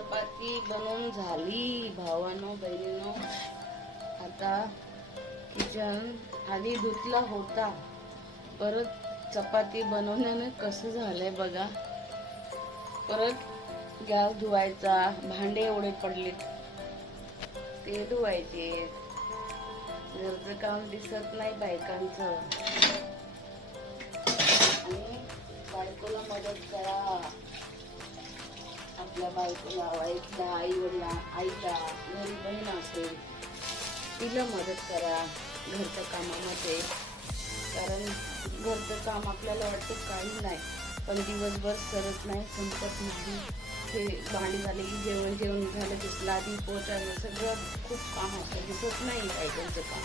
चपाती बनवून झाली भावानो बहिणीनो. आता किचन आधी धुतला होता, परत चपाती बनवण्याने कसं झालंय बघा. परत गॅस धुवायचा, भांडे एवढे पडलेत ते धुवायचे. घरचं काम दिसत नाही बायकांचं. आणि बायकोला मदत करा. आपल्या बायकोला, आईला, आईला घरी बहीण असेल तिला मदत करा घरच्या कामामध्ये. कारण घरचं काम आपल्याला वाटतं काही नाही, पण दिवसभर सरत नाही, संपत नाही. हे भांडी झाली की जेवण झालं की लादी पोचायला सगळं खूप काम असतं, दिसत नाही बायकांचं काम.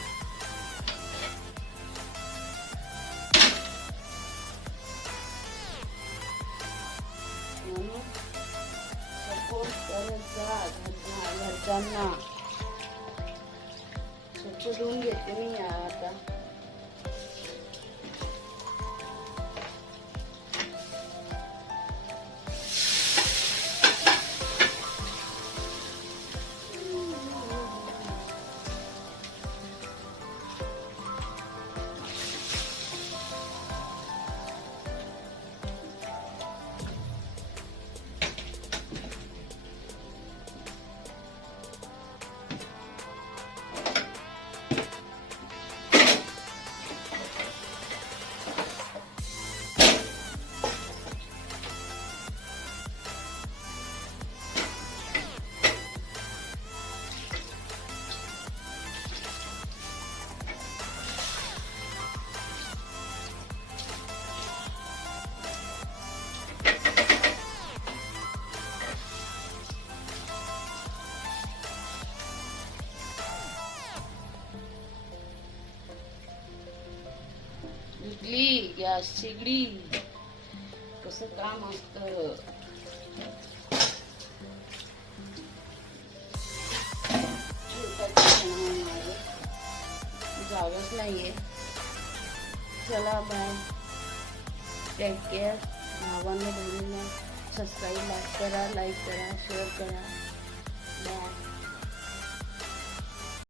म्हणून सपोर्ट करत जा घरच्यांना. स्वच्छ धुवून घेते मी आता. गॅस शेगडी कसं काम असतं. जागच नाहीये. चला बाय, टेक केअर. भावांना बहिणींना सबस्क्राईब करा, लाईक करा, शेअर करा.